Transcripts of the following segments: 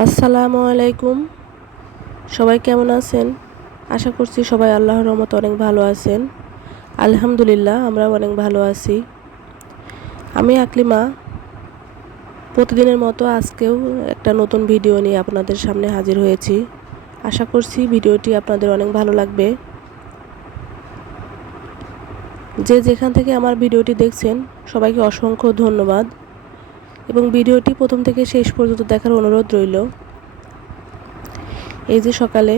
আসসালামু আলাইকুম। সবাই কেমন আছেন? আশা করছি সবাই আল্লাহর রহমতে অনেক ভালো আছেন। আলহামদুলিল্লাহ আমরাও অনেক ভালো আছি। আমি আকলিমা প্রতিদিনের মতো আজকেও একটা নতুন ভিডিও নিয়ে আপনাদের সামনে হাজির হয়েছি। আশা করছি ভিডিওটি আপনাদের অনেক ভালো লাগবে। যে যেখান থেকে আমার ভিডিওটি দেখছেন সবাইকে অসংখ্য ধন্যবাদ এবং ভিডিওটি প্রথম থেকে শেষ পর্যন্ত দেখার অনুরোধ রইল। এই যে সকালে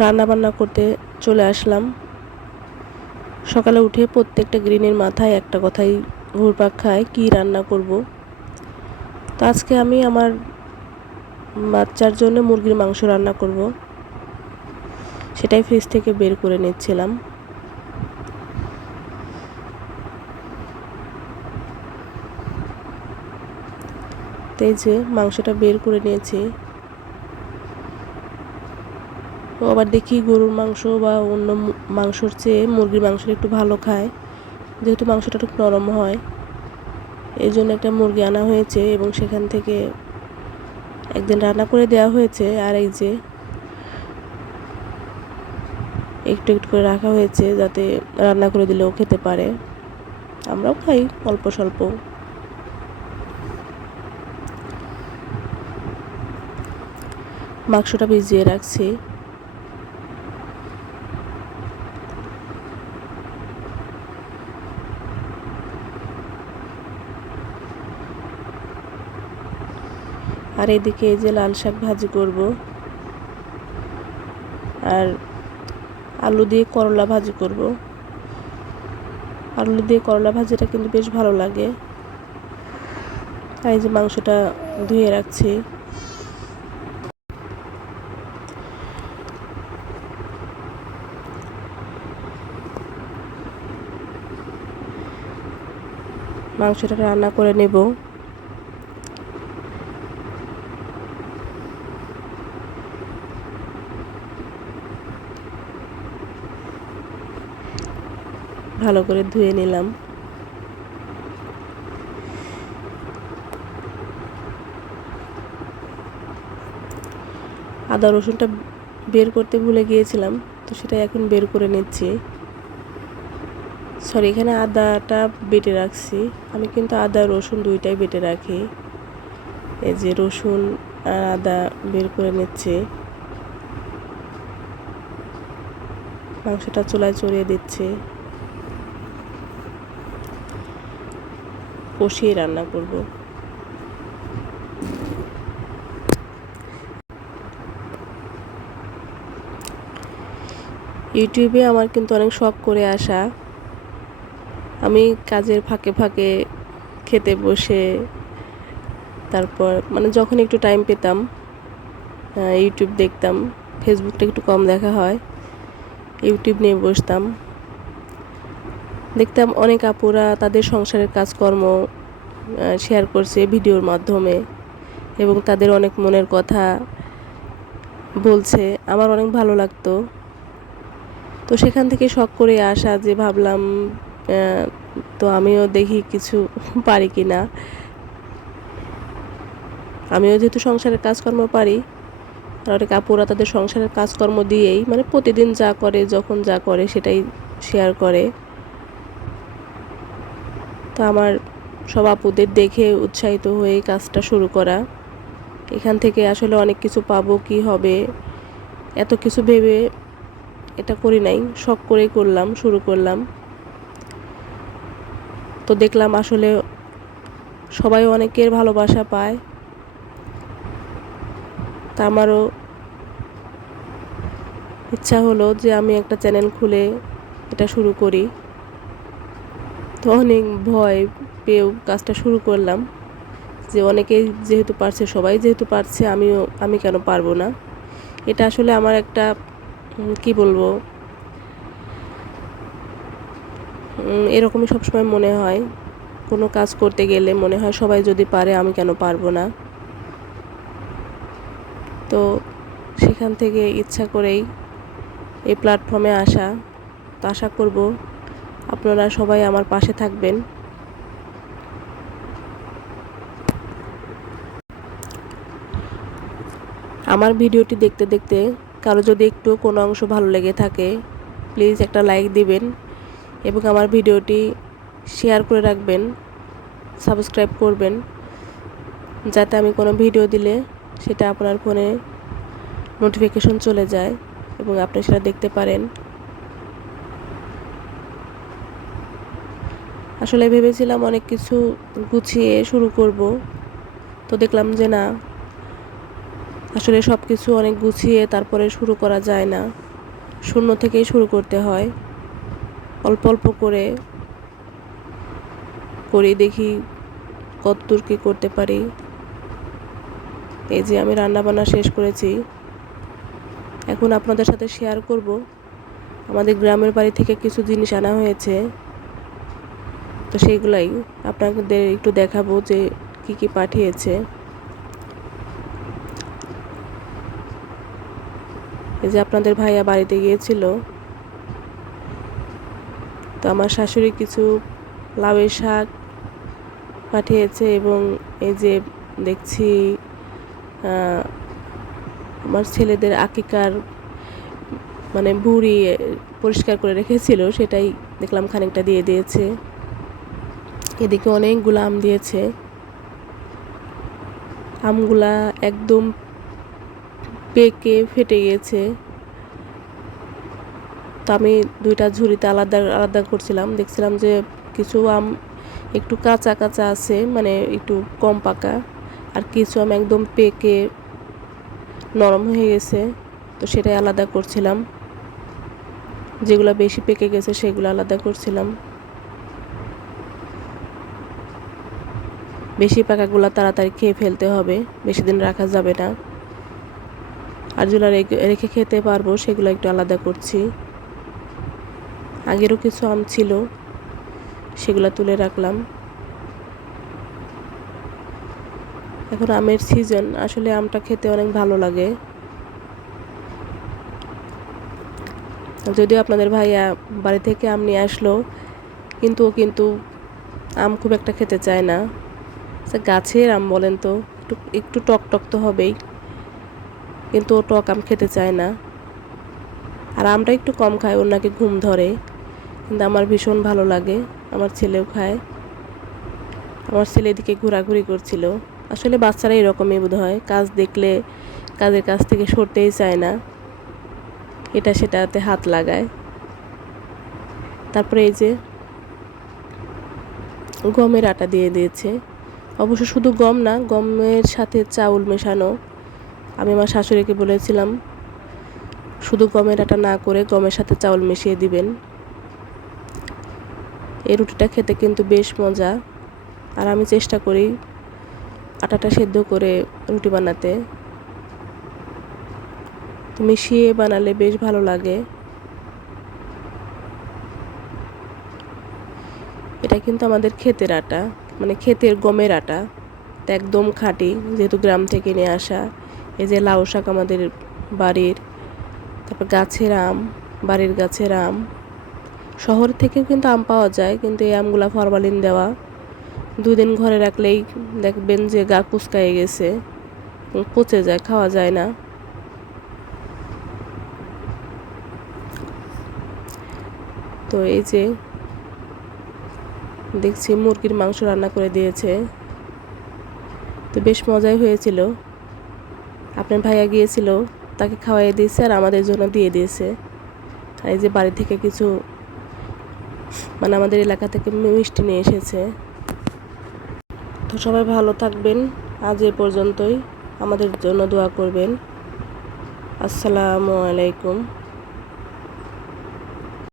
রান্নাবান্না করতে চলে আসলাম। সকালে উঠে প্রত্যেকটা গৃহিণীর মাথায় একটা কথাই ঘুরপাক খায়, কী রান্না করব। তো আজকে আমি আমার বাচ্চার জন্য মুরগির মাংস রান্না করব, সেটাই ফ্রিজ থেকে বের করে নিচ্ছিলাম। তো এই যে মাংসটা বের করে নিয়েছি। তো আবার দেখি গরুর মাংস বা অন্য মাংসর চেয়ে মুরগির মাংসটা একটু ভালো খায়, যেহেতু মাংসটা একটু নরম হয়। এই জন্য একটা মুরগি আনা হয়েছে এবং সেখান থেকে একদিন রান্না করে দেওয়া হয়েছে, আর এই যে একটু একটু করে রাখা হয়েছে যাতে রান্না করে দিলেও খেতে পারে। আমরাও খাই অল্প স্বল্প। মাংসটা ভিজিয়ে রাখছি। আর এদিকে এই যে লাল শাক ভাজি করব, আর আলু দিয়ে করলা ভাজি করব। আলু দিয়ে করলা ভাজিটা কিন্তু বেশ ভালো লাগে। আর এই যে মাংসটা ধুয়ে রাখছি। মাংসটা রান্না করে নেব। ভালো করে ধুয়ে নিলাম। আদা রসুনটা বের করতে ভুলে গিয়েছিলাম, তো সেটা এখন বের করে নিচ্ছি। সরি, এখানে আদাটা বেটে রাখছি। আমি কিন্তু আদা রসুন দুইটাই বেটে রাখি। এই যে রসুন আর আদা বের করে নিচ্ছি। মাংসটা চুলায় চড়িয়ে দিচ্ছি। কষিয়ে রান্না করব। ইউটিউবে আমার কিন্তু অনেক শখ করে আসা। আমি কাজের ফাঁকে ফাঁকে খেতে বসে, তারপর মানে যখন একটু টাইম পেতাম ইউটিউব দেখতাম। ফেসবুকটা একটু কম দেখা হয়, ইউটিউব নিয়ে বসতাম। দেখতাম অনেক আপুরা তাদের সংসারের কাজকর্ম শেয়ার করছে ভিডিওর মাধ্যমে এবং তাদের অনেক মনের কথা বলছে। আমার অনেক ভালো লাগতো। তো সেখান থেকে শখ করে আসা যে ভাবলাম তো আমিও দেখি কিছু পারি কি না। আমিও যেহেতু সংসারের কাজকর্ম পারি, আর অনেক আপুরা তাদের সংসারের কাজকর্ম দিয়েই মানে প্রতিদিন যা করে যখন যা করে সেটাই শেয়ার করে। তো আমার সব আপুদের দেখে উৎসাহিত হয়ে কাজটা শুরু করা। এখান থেকে আসলে অনেক কিছু পাবো, কি হবে এত কিছু ভেবে এটা করি নাই, শখ করেই করলাম, শুরু করলাম। তো দেখলাম আসলে সবাই অনেকের ভালোবাসা পায়। তা আমারও ইচ্ছা হলো যে আমি একটা চ্যানেল খুলে এটা শুরু করি। তো অনেক ভয় পেয়েও কাজটা শুরু করলাম, যে অনেকেই যেহেতু পারছে, সবাই যেহেতু পারছে, আমি কেন পারবো না। এটা আসলে আমার একটা কি বলবো, এরকমই সবসময় মনে হয়। কোনো কাজ করতে গেলে মনে হয় সবাই যদি পারে আমি কেন পারবো না। তো সেখান থেকে ইচ্ছা করেই এই প্ল্যাটফর্মে আসা। তো আশা করব আপনারা সবাই আমার পাশে থাকবেন। আমার ভিডিওটি দেখতে দেখতে কারো যদি একটু কোনো অংশ ভালো লেগে থাকে প্লিজ একটা লাইক দিবেন এবং আমার ভিডিওটি শেয়ার করে রাখবেন, সাবস্ক্রাইব করবেন, যাতে আমি কোনো ভিডিও দিলে সেটা আপনার ফোনে নোটিফিকেশন চলে যায় এবং আপনি সেটা দেখতে পারেন। আসলে ভেবেছিলাম অনেক কিছু গুছিয়ে শুরু করব, তো দেখলাম যে না, আসলে সব কিছু অনেক গুছিয়ে তারপরে শুরু করা যায় না, শূন্য থেকেই শুরু করতে হয়। অল্প অল্প করে দেখি কতদূর কী করতে পারি। এই যে আমি রান্নাবান্না শেষ করেছি, এখন আপনাদের সাথে শেয়ার করব। আমাদের গ্রামের বাড়ি থেকে কিছু জিনিস আনা হয়েছে, তো সেইগুলাই আপনাদের একটু দেখাবো যে কি কি পাঠিয়েছে। এই যে আপনাদের ভাইয়া বাড়িতে গিয়েছিল, তো আমার শাশুড়ি কিছু লাউয়ের শাক পাঠিয়েছে এবং এই যে দেখছি আমার ছেলেদের আকিকার মানে ভুঁড়ি পরিষ্কার করে রেখেছিল, সেটাই দেখলাম খানিকটা দিয়ে দিয়েছে। এদিকে অনেকগুলো আম দিয়েছে, আমগুলা একদম পেকে ফেটে গেছে। তো আমি দুইটা ঝুড়িতে আলাদা আলাদা করছিলাম, দেখছিলাম যে কিছু আম একটু কাঁচা কাঁচা আছে, মানে একটু কম পাকা, আর কিছু আম একদম পেকে নরম হয়ে গেছে, তো সেটাই আলাদা করছিলাম। যেগুলো বেশি পেকে গেছে সেগুলো আলাদা করছিলাম। বেশি পাকাগুলো তাড়াতাড়ি খেয়ে ফেলতে হবে, বেশি দিন রাখা যাবে না। আর যেগুলো রেখে খেতে পারবো সেগুলো একটু আলাদা করছি। আগেরও কিছু আম ছিল, সেগুলো তুলে রাখলাম। এখন আমের সিজন, আসলে আমটা খেতে অনেক ভালো লাগে। যদিও আপনাদের ভাইয়া বাড়ি থেকে আম নিয়ে আসলো, কিন্তু আম খুব একটা খেতে চায় না। গাছের আম বলেন তো, একটু টক টক তো হবেই, কিন্তু ও টক আম খেতে চায় না। আর আমটা একটু কম খায়, ওর নাকি ঘুম ধরে, কিন্তু আমার ভীষণ ভালো লাগে। আমার ছেলেও খায়। আমার ছেলে এদিকে ঘোরাঘুরি করছিল। আসলে বাচ্চারা এরকমই বোধ হয়, কাজ দেখলে কাজের কাছ থেকে সরতেই চায় না, এটা সেটাতে হাত লাগায়। তারপরে এই যে গমের আটা দিয়ে দিয়েছে, অবশ্য শুধু গম না, গমের সাথে চাউল মেশানো। আমি আমার শাশুড়িকে বলেছিলাম শুধু গমের আটা না করে গমের সাথে চাউল মিশিয়ে দিবেন। এই রুটিটা খেতে কিন্তু বেশ মজা, আর আমি চেষ্টা করি আটাটা সেদ্ধ করে রুটি বানাতে, তো মিশিয়ে বানালে বেশ ভালো লাগে। এটা কিন্তু আমাদের ক্ষেতের আটা, মানে ক্ষেতের গমের আটা, একদম খাঁটি, যেহেতু গ্রাম থেকে নিয়ে আসা। এই যে লাউ শাক আমাদের বাড়ির, তারপর গাছের আম, বাড়ির গাছের আম। শহর থেকেও কিন্তু আম পাওয়া যায়, কিন্তু এই আমগুলা ফরমালিন দেওয়া। 2 দিন ঘরে রাখলেই দেখবেন যে গা কুচকায়ে গেছে, পচে যায়, খাওয়া যায় না। তো এই যে দেখছি মুরগির মাংস রান্না করে দিয়েছে, তো বেশ মজাই হয়েছিল। আপনার ভাইয়া গিয়েছিল, তাকে খাওয়াই দিয়েছে আর আমাদের জন্য দিয়ে দিয়েছে। আর এই যে বাড়ি থেকে কিছু, মানে আমাদের এলাকা থেকে মিষ্টি নিয়ে এসেছে। তো সবাই ভালো থাকবেন, আজ এ পর্যন্তই। আমাদের জন্য দোয়া করবেন। আসসালামু আলাইকুম।